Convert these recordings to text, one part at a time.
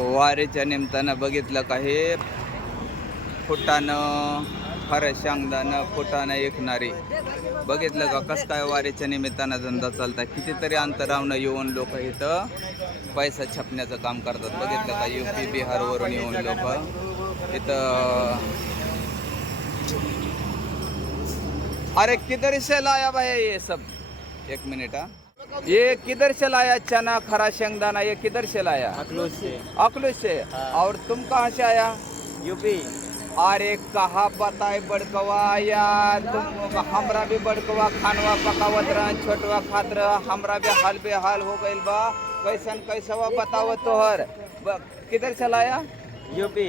हो, वारीच्या निमित्तानं बघितलं का हे फुटानं खरं शांगदानं फुटानं ऐकणारी बघितलं का कसं काय वारीच्या निमित्तानं धंदा चालता कितीतरी अंतरावनं येऊन लोक इथं पैसा छापण्याचं काम करतात. बघितलं का यू पी बिहारवरून येऊन लोक इथं अरे किधर से लाया भाई ये सब? एक मिनिट हा. ये किधर से लाया चना खरा शेंगदाना? ये किधर से लाया? अखलूज से। अकलू से? हाँ। और तुम कहाँ से आया? यूपी। अरे कहा बताए बड़कवा यार? तुम हमरा भी बड़कवा खानवा पकावत रह छोटवा खात रह हमरा भी हाल बेहाल हो गइल बा। कैसन कैसवा बताओ तोहर? किधर से लाया? यूपी।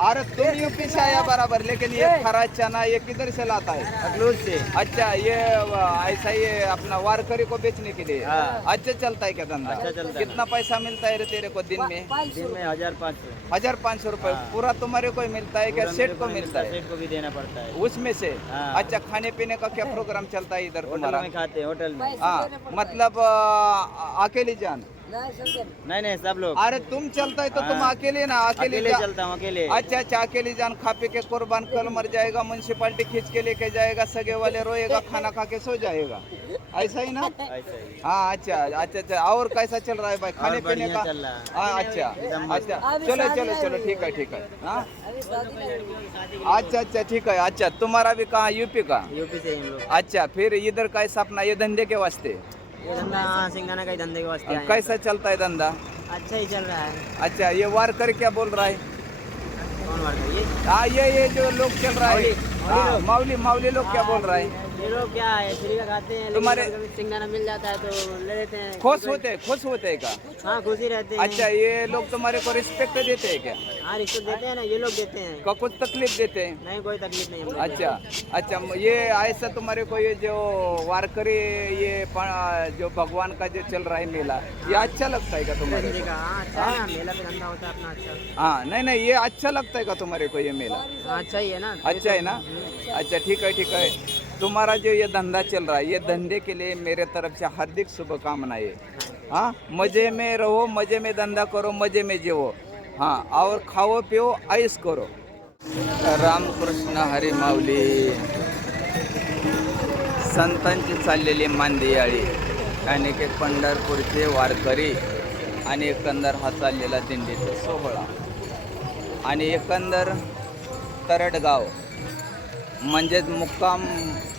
अरे तुम यूपी से आया बराबर लेकिन ये खरा चना ये किधर से लाता है? अखलूज से। अच्छा ये ऐसा ये अपना वारकरी को बेचने के लिए? हाँ। अच्छा चलता है क्या धंधा? अच्छा चलता कितना पैसा मिलता है रे तेरे को दिन में? दिन में हज़ार पाँच सौ। हज़ार पाँच सौ रुपए हाँ। पूरा तुम्हारे को मिलता है क्या? सेठ को मिलता है। सेठ को भी देना पड़ता है। उसमें से? हाँ। अच्छा खाने पीने का क्या प्रोग्राम चलता है इधर होटल तुम्हारा? में खाते होटल में। हाँ मतलब अकेली जान? नहीं नहीं सब लोग अरे तुम चलता है तो तुम। अकेले ना अकेले अकेले चलता हूँ अकेले. अच्छा अच्छा अकेली जान खा पी के कुर्बान कल मर जाएगा म्यूनसिपालिटी खींच के लेके जाएगा सगे वाले रोएगा खाना खा के सो जाएगा। ऐसा ही ना? ही. अच्छा अच्छा अच्छा और कैसा चल रहा है भाई? खाने पीने का? है। अच्छा। अच्छा चलो चलो चलो ठीक है ठीक है। अच्छा अच्छा ठीक है अच्छा तुम्हारा भी कहाँ यूपी का? यूपी से अच्छा फिर इधर का सपना ये धंधे के वास्ते? धंधा सिंगाना का ही धंधे आए हैं। कैसा चलता है धंधा? अच्छा ही चल रहा है। अच्छा ये वार कर क्या बोल रहा है? कौन कर ये? हाँ ये ये जो लोग चल रहा है। माउली माउली लोग। क्या बोल रहा है? ये लोग क्या है? फ्री का खाते हैं तुम्हारे- सिंगाना मिल जाता है तो ले लेते हैं। खुश होते हैं खुश होते हैं का हाँ खुशी रहते हैं। अच्छा ये लोग तुम्हारे को रिस्पेक्ट देते हैं क्या? हाँ रिश्वत देते हैं ना ये लोग देते हैं। कुछ तकलीफ़ देते हैं? नहीं कोई तकलीफ़ नहीं अच्छा अच्छा ये ऐसा तुम्हारे को ये जो वारकरी ये जो भगवान का जो चल रहा है मेला ये अच्छा लगता है क्या तुम्हारे हाँ अच्छा मेला पे धंधा होता है अपना अच्छा। हाँ नहीं नहीं ये अच्छा लगता है क्या तुम्हारे को ये मेला? हाँ अच्छा ही है ना। अच्छा है ना? अच्छा ठीक है ठीक है। तुम्हारा जो ये धंधा चल रहा है ये धंधे के लिए मेरे तरफ से हार्दिक शुभकामनाएं हाँ। मजे में रहो मजे में धंधा करो मजे में जिवो हाँ और खाओ पियो ऐस करो। रामकृष्ण हरी माऊली। संतांची चाललेली मांदियाळी आणि एक पंढरपूरचे वारकरी आणि एकंदर हा चाललेला दिंडीचा सोहळा. आणि एकंदर तरडगाव म्हणजेच मुक्काम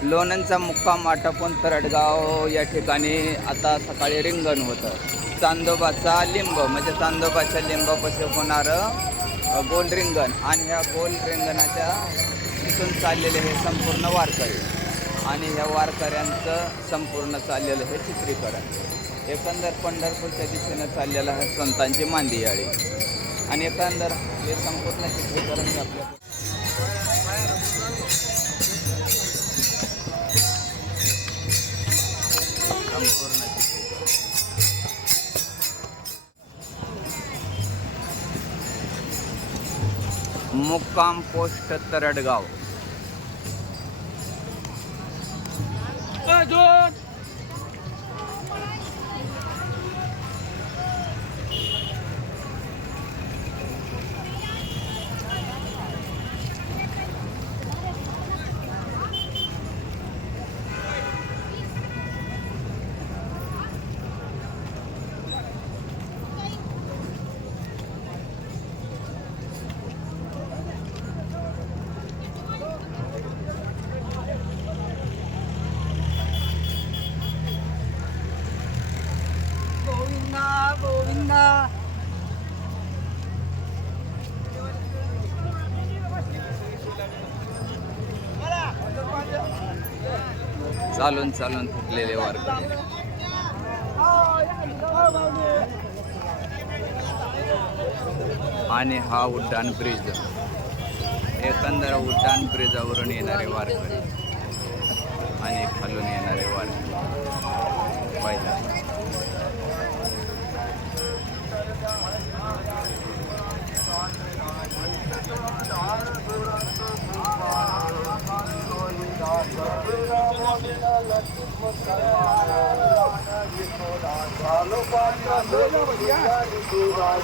लोणंदचा मुक्काम आटोपून तरडगाव या ठिकाणी आता सकाळी रिंगण होतं. चांदोबाचा लिंब म्हणजे चांदोबाच्या लिंबापाशी होणारं गोल रिंगण. आणि ह्या गोल रिंगणाच्या तिथून चाललेले हे संपूर्ण वारकरी. आणि ह्या वारकऱ्यांचं संपूर्ण चाललेलं हे चित्रीकरण. एकंदर पंढरपूरच्या दिशेनं चाललेलं आहे संतांची मांदियाळी. आणि एकंदर हे संपूर्ण चित्रीकरण आपल्या मुक्काम पोस्ट तरडगाव चालून चालून फुटलेले वारकरी. आणि हा उड्डाण ब्रिज. एकंदर उड्डाण ब्रिजावरून येणारे वारकरी. आणि खालून येणारे वारकरी. पहिला.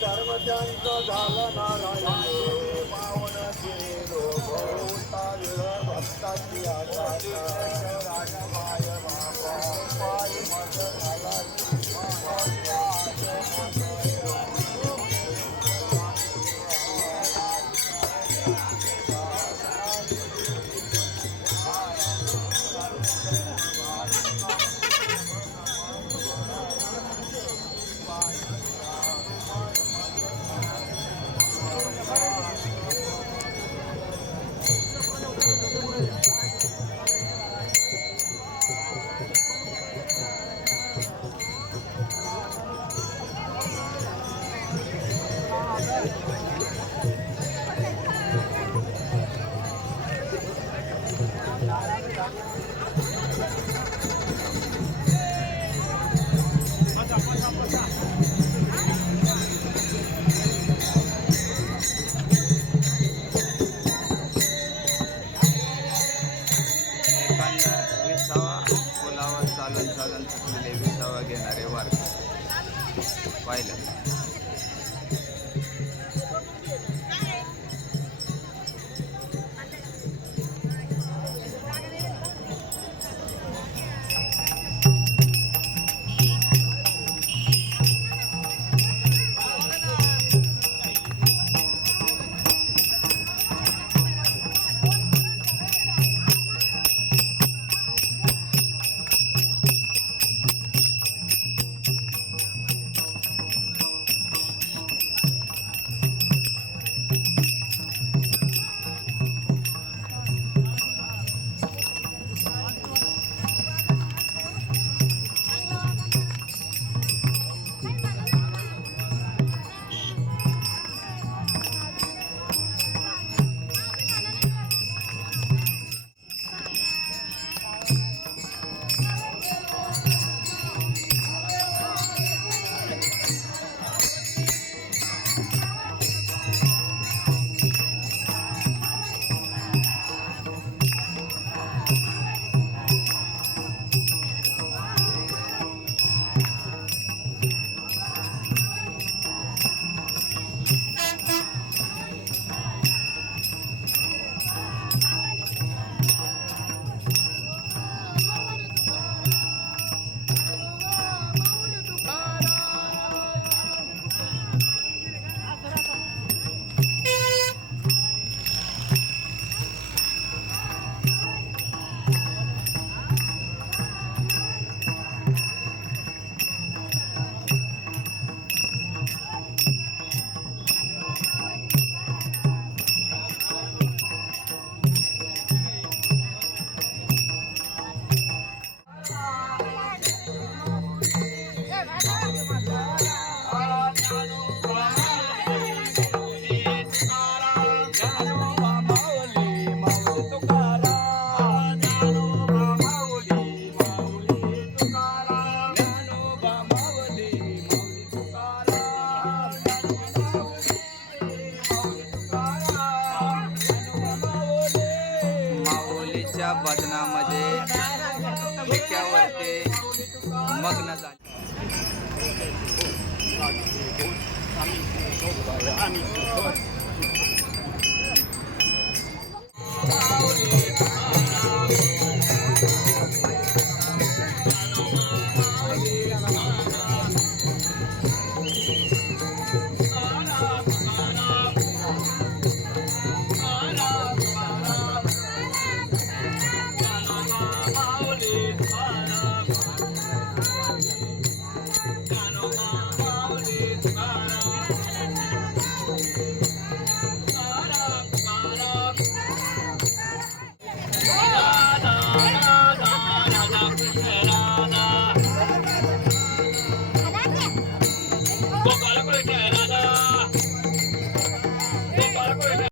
धर्मचंद झाला नारायण पावन केलो भोवताल भक्ताची आता राजा माय बापा पाय लोकांना विसावा ओलावा चालून चालून थकलेले विसावा घेणारे वारकरी पाहिलं. नामाचे भिक्यावरती मग्न झाले.